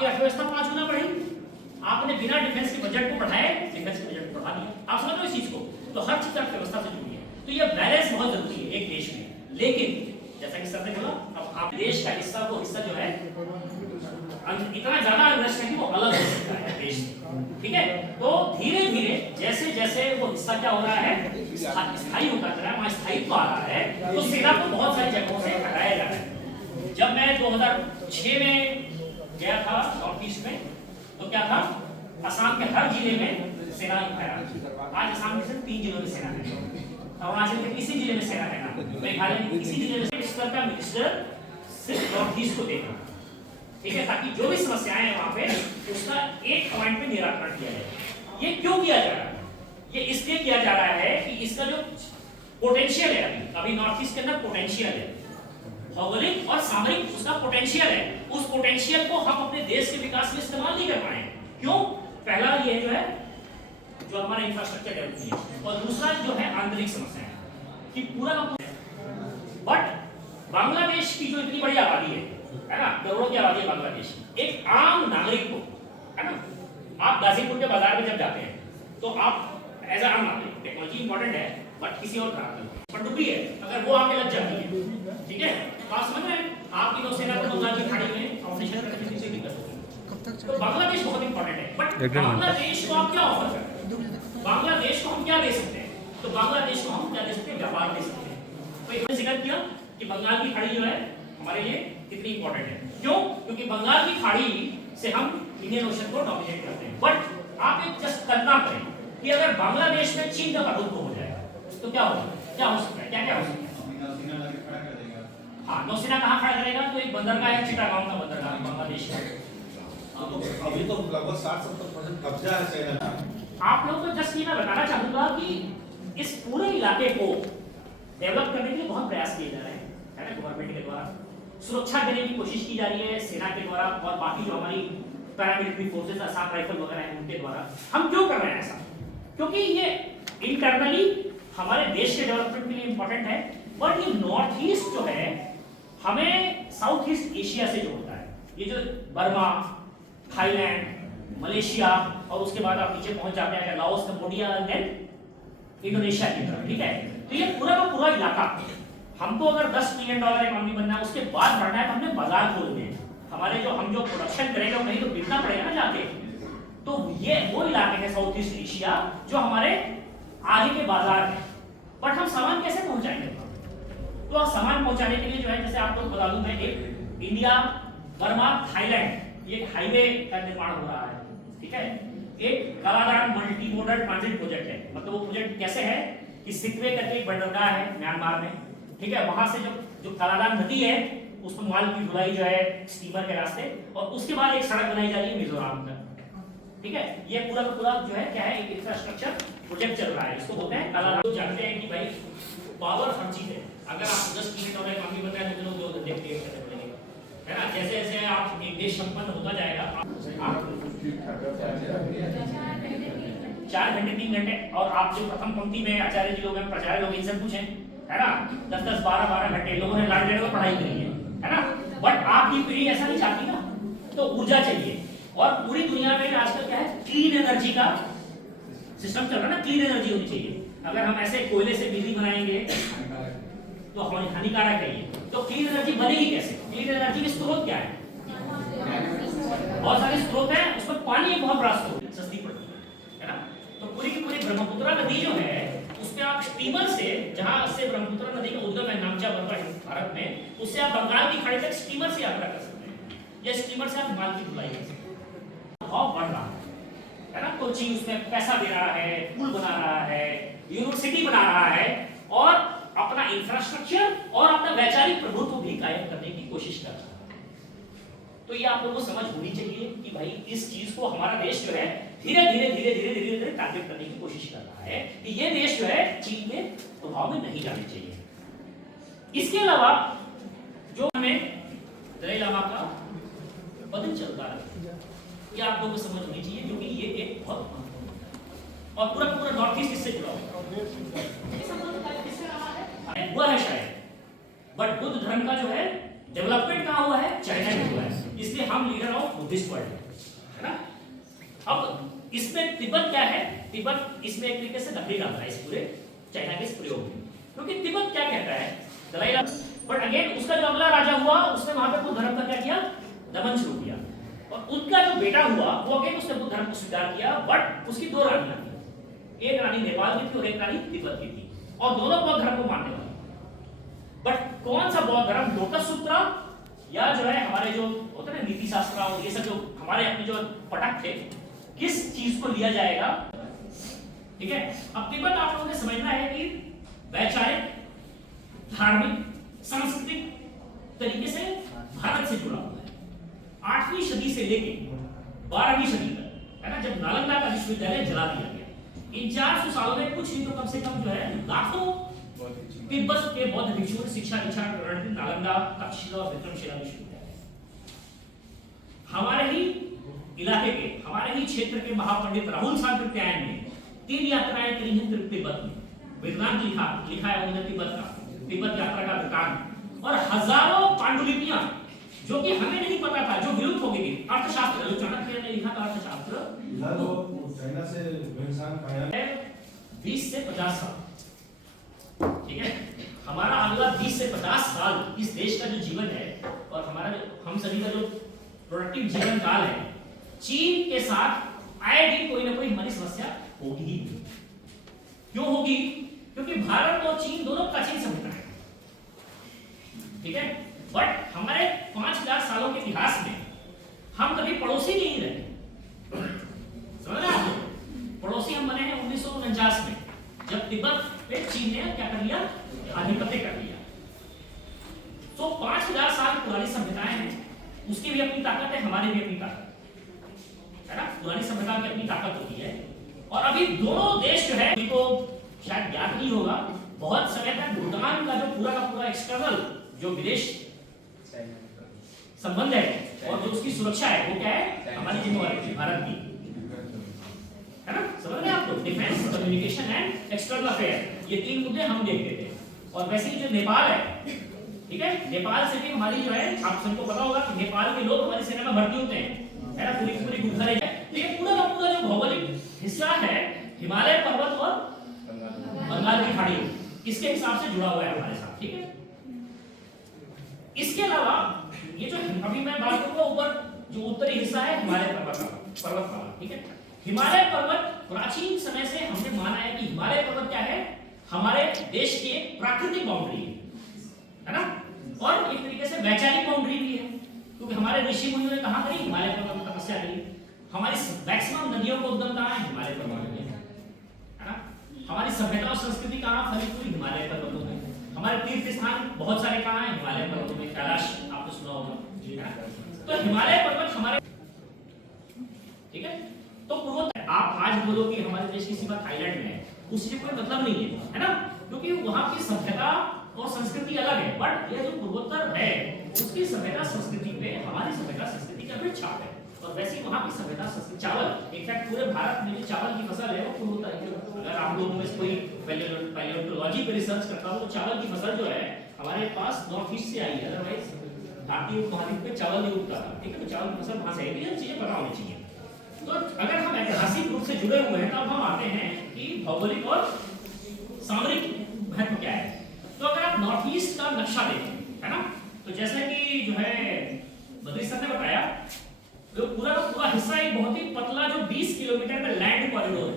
आपकी अर्थव्यवस्था 5 गुना बढ़ी, आपने बिना डिफेंस के बजट को बढ़ाए, डिफेंस के बजट को बढ़ा दिया। आप समझ रहे हो इस चीज को? तो हर चीज अर्थव्यवस्था से जुड़ी है, तो ये बैलेंस बहुत जरूरी है एक देश में। लेकिन जैसा कि सर ने बोला, अब आप देश का हिस्सा, वो हिस्सा जो है इतना ज्यादा अनरेस्ट है कि वो अलग हो सकता है देश से, ठीक है? तो धीरे धीरे जैसे जैसे वो हिस्सा क्या हो रहा है, स्थायी होता जा रहा है, वहां स्थायित्व आ रहा है, तो सेना को बहुत सारी जगहों से हटाया जा रहा है। जब मैं 2006 में गया था नॉर्थ ईस्ट में, तो क्या था, असम के हर जिले में सेना है। आज असम में सिर्फ 3 जिलों में सेना है, अरुणाचल के किसी जिले में सेना है, मेघालय के किसी जिले में। इस तरह का मिनिस्टर सिर्फ नॉर्थ ईस्ट को देखा, ठीक है, ताकि जो भी समस्याएं हैं वहां पे उसका एक पॉइंट पे निराकरण किया जाए। ये क्यों किया जा रहा है? ये इसलिए किया जा रहा है कि इसका जो पोटेंशियल है, अभी नॉर्थ ईस्ट के अंदर पोटेंशियल है, भौगोलिक और सामरिक उसका पोटेंशियल है, उस पोटेंशियल को हम अपने देश के विकास में इस्तेमाल नहीं कर पाए। क्यों? पहला ये जो है, जो हमारा इंफ्रास्ट्रक्चर डेवलप नहीं है, और दूसरा जो है आंतरिक समस्या है कि पूरा बट बांग्लादेश की जो इतनी बड़ी आबादी है ना, करोड़ों की आबादी है बांग्लादेश की, एक आम नागरिक को, है ना, आप गाजीपुर के बाजार में जब जाते हैं तो आप एज आम नागरिक, टेक्नोलॉजी इंपॉर्टेंट है बट किसी और तरह की पनडुब्बी है, अगर वो आके लग जाती है, ठीक है, तो आप समझ रहे हैं, आपकी नौसेना को बंगाल की खाड़ी में ऑपरेशन करने की कोई दिक्कत होगी। तो बांग्लादेश बहुत इंपॉर्टेंट है, बट बांग्लादेश को आप क्या ऑफर करते हैं? बांग्लादेश को हम क्या दे सकते हैं? तो बांग्लादेश को हम क्या दे सकते हैं? व्यापार दे सकते हैं। तो इसने जिक्र किया कि बंगाल की खाड़ी जो है हमारे लिए कितनी इंपॉर्टेंट है। क्यों? क्योंकि बंगाल की खाड़ी से हम इंडियन ओशन को डोमिनेट करते हैं। बट आप एक जस्ट कल्पना करें कि अगर बांग्लादेश में चीन का प्रभुत्व हो जाएगा तो क्या होगा? क्या हो सकता है? क्या क्या हो सकता है? हाँ, नौसेना कहाँ खड़ा करेगा? तो एक बंदरगाह है, चिटागांव का बंदरगाह बांग्लादेश का। अभी तो लगभग 60-70% कब्जा है चाइना। आप लोगों को जस्ट ये मैं बताना चाहूंगा कि इस पूरे इलाके को डेवलप करने के लिए बहुत प्रयास किए जा रहे हैं, है ना, गवर्नमेंट के द्वारा सुरक्षा देने की कोशिश की जा रही है, सेना के द्वारा और बाकी जो हमारी पैरामिलिट्री फोर्सेस, असम राइफल वगैरह हैं उनके द्वारा। हम क्यों कर रहे हैं ऐसा? क्योंकि ये इंटरनली हमारे देश के डेवलपमेंट के लिए इंपॉर्टेंट है, बट ये नॉर्थ ईस्ट जो है हमें साउथ ईस्ट एशिया से जोड़ता है। ये जो बर्मा, थाईलैंड, मलेशिया और उसके बाद आप नीचे पहुंच जाते हैं लाओस, कंबोडिया एंड इंडोनेशिया की तरफ, ठीक है? तो ये पूरा का पूरा इलाका, हमको अगर $10 बिलियन इकोनॉमी बनना है, उसके बाद बढ़ना है, तो हमने बाजार खोलने हैं। हमारे जो हम जो प्रोडक्शन करेंगे कहीं तो बिकना पड़ेगा ना जाके। तो ये वो इलाके हैं साउथ ईस्ट एशिया जो हमारे आगे के बाजार हैं। बट हम सामान कैसे पहुंचाएंगे? तो सामान पहुंचाने के लिए जो है, जैसे आपको बता दूं मैं, एक इंडिया बर्मा थाईलैंड ये हाईवे का निर्माण हो रहा है, ठीक है? एक Kaladan multi modal transit project है। मतलब वो प्रोजेक्ट कैसे है कि सिकवे करके एक बंदरगाह है म्यांमार में, ठीक है? वहां से जो कालादान नदी है उसमें माल की ढुलाई जो है स्टीमर के रास्ते, और उसके बाद एक सड़क बनाई जा रही है मिजोरम तक, ठीक है? ये पूरा का पूरा जो है क्या है, एक इंफ्रास्ट्रक्चर प्रोजेक्ट चल रहा है, इसको बोलते हैं कालादान। तो जानते हैं कि भाई पावर हर चीज है, अगर आप $10 बिलियन इकोनॉमी बन रहा है तो लोग देखते हैं, है ना? जैसे जैसे आप एक देश संपन्न होता जाएगा, 4 घंटे 3 घंटे, और आप जो प्रथम पंक्ति में आचार्य जी लोग हैं, प्राचार्य लोग, इनसे पूछें, है ना, 10-10, 12-12 घंटे लोगों ने लाड़ डेढ़ पढ़ाई करी है ना? बट आपकी पीढ़ी ऐसा नहीं चाहती ना, तो ऊर्जा चाहिए। और पूरी दुनिया में आजकल क्या है, क्लीन एनर्जी का सिस्टम चल रहा है ना, क्लीन एनर्जी होनी चाहिए। अगर हम ऐसे कोयले से बिजली बनाएंगे तो हानिकारक है ये। तो क्लीन एनर्जी बनेगी कैसे? क्लीन एनर्जी के स्रोत क्या है? बहुत सारे स्रोत हैं, उसमें पानी एक बहुत बड़ा स्रोत है, सस्ती पड़ती है ना? तो पूरी की पूरी ब्रह्मपुत्र नदी जो है उसमें आप स्टीमर से, जहां से ब्रह्मपुत्र नदी का उद्गम है नामचा बंदर भारत में, उससे आप बंगाल की खाड़ी तक स्टीमर से यात्रा कर सकते हैं, या स्टीमर से आप माल की ढुलाई कर सकते हैं। भाव बढ़ रहा है ना? कोची उसमें पैसा दे रहा है, पुल बना रहा है, यूनिवर्सिटी बना रहा है, और अपना इंफ्रास्ट्रक्चर और अपना वैचारिक प्रभुत्व भी कायम करने की कोशिश कर रहा है। तो ये आप लोगों को समझ होनी चाहिए कि भाई इस चीज को हमारा देश जो है धीरे धीरे टारगेट करने की कोशिश कर रहा है कि ये देश जो है चीन के प्रभाव में नहीं जाने चाहिए। इसके अलावा जो हमें दलाई लामा का बदल चलता है, ये आप लोगों को समझ होनी चाहिए, क्योंकि ये एक बहुत और पूरा नॉर्थ ईस्ट इससे जुड़ा हुआ है शायद, बट बुद्ध धर्म का जो है डेवलपमेंट कहाँ हुआ है? चाइना में हुआ है। इसलिए हम लीडर ऑफ बुद्धिस्ट वर्ल्ड है ना। अब इसमें तिब्बत क्या है, तिब्बत इसमें एक तरीके से दखल डालता है इस पूरे चाइना के इस प्रयोग में, क्योंकि तिब्बत क्या कहता है दलाई लामा, बट अगेन उसका जो अगला राजा हुआ उसने वहां पे बुद्ध धर्म का क्या किया, दमन शुरू किया, और उनका जो बेटा हुआ वो अगेन उसने बुद्ध धर्म को स्वीकार किया, बट उसकी दो रानियां थी, एक रानी नेपाल की थी और एक रानी तिब्बत की थी, और दोनों बौद्ध धर्म को मानने वाली। बट कौन सा बौद्ध धर्म, लोटस सूत्र या जो है हमारे जो होते हैं नीति शास्त्र और ये सब जो हमारे अपने जो पटक थे, किस चीज को लिया जाएगा, ठीक है। अब तिब्बत आप लोगों ने समझना है कि वैचारिक, धार्मिक, सांस्कृतिक तरीके से भारत से जुड़ा हुआ है। 8वीं सदी से लेके 12वीं सदी तक है ना, जब नालंदा का विश्वविद्यालय जला दिया गया, इन 400 सालों में कुछ नहीं तो कम से कम जो है लाखों तिब्बत के बौद्ध भिक्षुओं ने शिक्षा दीक्षा ग्रहण की, नालंदा, तक्षशिला और विक्रमशिला विश्वविद्यालय। हमारे ही इलाके के, हमारे ही क्षेत्र के महापंडित राहुल सांकृत्यायन ने 3 यात्राएं करी हैं तिब्बत में, वेदांत लिखा है उन्होंने तिब्बत का, तिब्बत यात्रा का वृत्तांत, और हजारों पांडुलिपियां जो कि हमें नहीं पता था, जो विलुप्त हो गई थी। अर्थशास्त्र जो चाणक्य ने लिखा था, अर्थशास्त्र चाइना से विंसान खाया 20 से 50 साल, ठीक है। हमारा अगला 20 से 50 साल इस देश का जो जीवन है और हमारा हम सभी का जो प्रोडक्टिव जीवन काल है, चीन के साथ आएगी कोई ना कोई हमारी समस्या होगी ही। क्यों होगी? क्योंकि भारत और चीन दोनों प्राचीन सभ्यता है, ठीक है, बट हमारे 5000 सालों के इतिहास में हम कभी पड़ोसी नहीं रहे। समझ रहे हैं? पड़ोसी हम बने हैं 1949 में, जब तिब्बत पे चीन ने क्या कर लिया, आधिपत्य कर लिया। तो 5000 साल पुरानी सभ्यताएं हैं, उसकी भी अपनी ताकत है, हमारी भी अपनी ताकत है ना। पुरानी सभ्यता की अपनी ताकत होती है, और अभी दोनों देश जो है, इनको शायद याद नहीं होगा, बहुत समय तक भूटान का जो पूरा का पूरा एक्सटर्नल जो विदेश संबंध है और जो उसकी सुरक्षा है वो क्या है, हमारी जिम्मेवारी थी, भारत की, है ना। समझ रहे हैं आप लोग? Defence, communication and external affair, ये 3 मुद्दे हम देखते थे। और वैसे ही जो नेपाल है, ठीक है, नेपाल से भी हमारी जो है, आप सबको पता होगा कि नेपाल के लोग हमारी सेना में भर्ती होते हैं, है ना, पूरी पूरी गुफा है। लेकिन पूरा का पूरा जो भौगोलिक हिस्सा है, हिमालय पर्वत और बंगाल की खाड़ी, इसके हिसाब से जुड़ा हुआ है हमारे साथ, ठीक है। इसके अलावा ये जो अभी मैं बात करूंगा ऊपर जो उत्तरी हिस्सा है हिमालय पर्वत वाला, ठीक है। हिमालय पर्वत प्राचीन समय से हमने माना है कि हिमालय पर्वत क्या है, हमारे देश की एक प्राकृतिक बाउंड्री है ना, और एक तरीके से वैचारिक बाउंड्री भी है, क्योंकि हमारे ऋषि मुनियों ने कहां करी, हिमालय पर्वत में तपस्या करी। हमारी मैक्सिमम नदियों का उद्गम कहां है, हिमालय पर्वत में, है ना। हमारी सभ्यता और संस्कृति कहां फैली हुई, हिमालय पर्वतों में। हमारे तीर्थ स्थान बहुत सारे कहां हैं, हिमालय पर्वतों में, कैलाश आपने सुना होगा। तो हिमालय पर्वत हमारे, ठीक है। तो पूर्वोत्तर, आप आज बोलो कि हमारे देश की सीमा थाईलैंड में है, उससे कोई मतलब नहीं है ना, क्योंकि वहां की सभ्यता और संस्कृति अलग है, बट ये जो पूर्वोत्तर है उसकी सभ्यता संस्कृति पे हमारी सभ्यता संस्कृति का भी छाप है। और वैसे ही वहां की सभ्यता संस्कृति, चावल, इनफैक्ट पूरे भारत में जो चावल की फसल है वो पूर्वोत्तर की। अगर आप लोगों में से कोई पैलियोंटोलॉजी पे रिसर्च करता हो तो चावल की फसल जो है हमारे पास नॉर्थ ईस्ट से आई है, अदरवाइज भारतीय उपमहाद्वीप पे चावल नहीं उगता था, ठीक है। तो चावल की फसल वहां से आई, ये चीजें पता होनी चाहिए। तो अगर हम ऐतिहासिक रूप से जुड़े हुए हैं तो अब हम आते हैं कि भौगोलिक और सामरिक महत्व क्या है। तो अगर आप नॉर्थ ईस्ट का नक्शा देखें, है ना, तो जैसा कि जो है बद्री सर ने बताया, तो पूरा का पूरा हिस्सा एक बहुत ही पतला जो 20 किलोमीटर का लैंड कॉरिडोर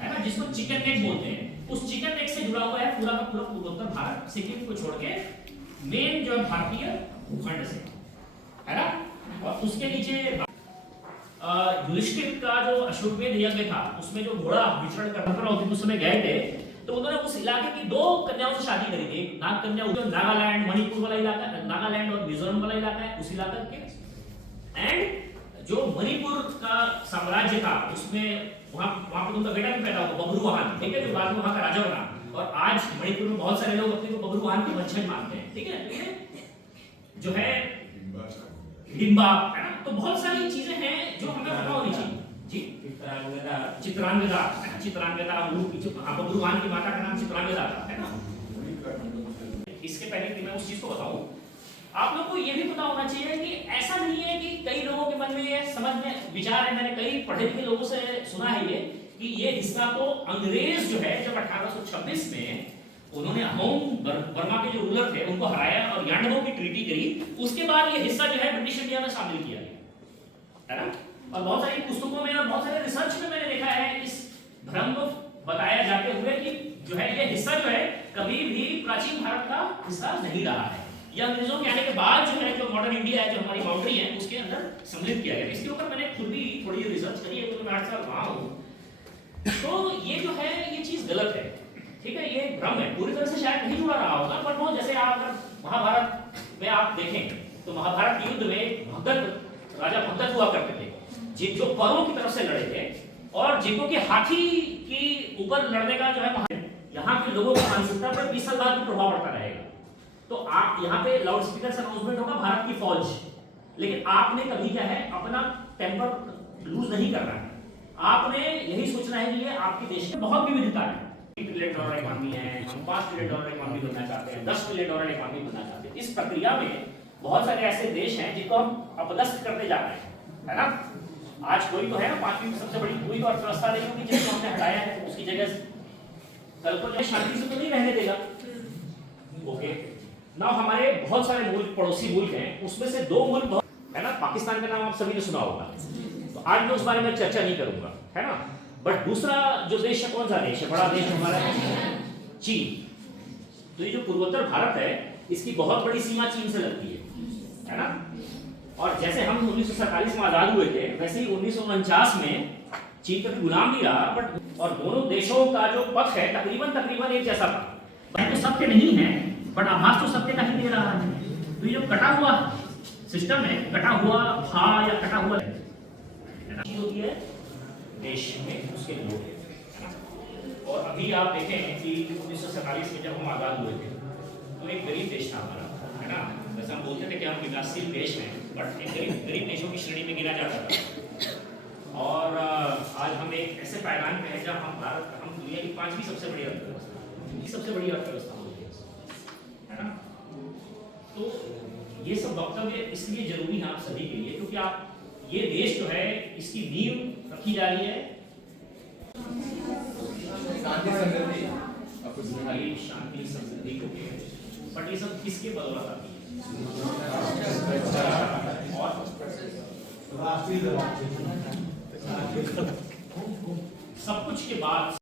है ना, जिसको चिकन नेक बोलते हैं। उस चिकन नेक से जुड़ा हुआ है पूरा का पूरा पूर्वोत्तर भारत, सिक्किम को छोड़ के मेन जो भारतीय भूखंड से, है ना। और उसके नीचे युधिष्ठिर का जो अश्वमेध यज्ञ था, उसमें जो घोड़ा विचरण कर रहा था, उस समय गए थे, तो उन्होंने उस इलाके की 2 कन्याओं से शादी करी थी। नाग कन्या, नागालैंड, मणिपुर वाला इलाका, नागालैंड और मिजोरम वाला इलाका है, उस इलाके के। एंड जो मणिपुर का साम्राज्य था, उसमें वहां पर उनका बेटा भी पैदा हुआ, बब्रुवाहन, ठीक है, जो बाद में वहां का राजा बना। और आज मणिपुर में बहुत सारे लोग अपने को बब्रुवाहन के वंशज मानते हैं, ठीक है। जो है डिम्बा, है ना। तो बहुत सारी चीजें हैं जो हमें पता होनी चाहिए जी। चित्रांगदा, बब्रुवाहन की माता का नाम चित्रांगदा था, है ना। इसके पहले कि मैं उस चीज को बताऊं आप लोग को ये भी पता होना चाहिए कि ऐसा नहीं है कि कई लोगों के मन में ये समझ में विचार है, मैंने कई पढ़े लिखे लोगों से सुना है ये कि ये हिस्सा तो अंग्रेज जो है जब 1826 में उन्होंने अहोम बर्मा के जो रूलर थे उनको हराया और यांडबो की ट्रीटी करी, उसके बाद ये हिस्सा जो है ब्रिटिश इंडिया में शामिल किया गया, है ना। और बहुत सारी पुस्तकों में और बहुत सारे रिसर्च में मैंने देखा है इस भ्रम को बताया जाते हुए कि जो है ये हिस्सा जो है कभी भी प्राचीन भारत का हिस्सा नहीं रहा है। यह अंग्रेजों के आने के बाद जो है जो मॉडर्न इंडिया है, जो हमारी बाउंड्री है, उसके अंदर सम्मिलित किया गया। इसके ऊपर मैंने खुद भी थोड़ी रिसर्च करी है, क्योंकि मैं 8 साल वहां हूं। तो ये जो है ये चीज गलत है, ठीक है, ये भ्रम है, पूरी तरह से शायद नहीं जुड़ा रहा होगा, पर वो जैसे आप अगर महाभारत में आप देखें तो महाभारत के युद्ध में भगदत्त राजा भगदत्त हुआ करते थे, जो पौरवों की तरफ से लड़े थे और जिनको कि हाथी के ऊपर लड़ने का जो है यहाँ के लोगों की मानसिकता पर 20 साल बाद भी प्रभाव पड़ता रहेगा। तो आप यहाँ पे लाउड स्पीकर से अनाउंसमेंट होगा भारत की फौज, लेकिन आपने कभी क्या है अपना टेम्पर लूज नहीं करना है, आपने यही सोचना है कि ये आपके देश में बहुत विविधता है। $1 ट्रिलियन इकोनॉमी है, हम $5 ट्रिलियन इकोनॉमी बनना चाहते हैं, $10 ट्रिलियन इकोनॉमी बनना चाहते हैं। इस प्रक्रिया में बहुत सारे ऐसे देश हैं जिनको हम अपदस्थ करते जा रहे हैं, है ना। आज कोई तो है ना 5वीं सबसे बड़ी कोई तो अर्थव्यवस्था नहीं होगी जिसको हमने हटाया है, उसकी जगह कल को जो शांति से तो नहीं रहने देगा। ओके ना, हमारे बहुत सारे मुल्क पड़ोसी मुल्क हैं, उसमें से 2 मुल्क है ना, पाकिस्तान का नाम आप सभी ने सुना होगा, तो आज मैं उस बारे में चर्चा नहीं करूंगा, है ना। बट दूसरा जो देश है, कौन सा देश है, बड़ा देश हमारा चीन। तो ये जो पूर्वोत्तर भारत है इसकी बहुत बड़ी सीमा चीन से लगती है ना। और जैसे हम 1947 में आजाद हुए थे, वैसे ही 1949 में चीन कभी गुलाम नहीं रहा, बट और दोनों देशों का जो पक्ष है तकरीबन एक जैसा था। तो सत्य नहीं है, बट आभास तो सत्य का ही दे रहा है। तो ये जो कटा हुआ सिस्टम है, कटा हुआ था या कटा हुआ होती है देश में उसके लोग है ना। और अभी आप देखें कि 1947 में जब हम आजाद हुए थे तो एक गरीब देश था हमारा, है ना। वैसे हम बोलते थे कि हम विकासशील देश हैं, बट एक गरीब देशों की श्रेणी में गिना जाता था। और आज हम एक ऐसे पायदान पे हैं जब हम दुनिया की 5वीं सबसे बड़ी अर्थव्यवस्था हो गई है ना। तो ये सब वक्तव्य इसलिए जरूरी है आप सभी के लिए, क्योंकि आप ये देश जो है इसकी नींव रखी जा रही है शांति समृद्धि को, बट ये सब किसके बदौलत आती है और सब कुछ के बाद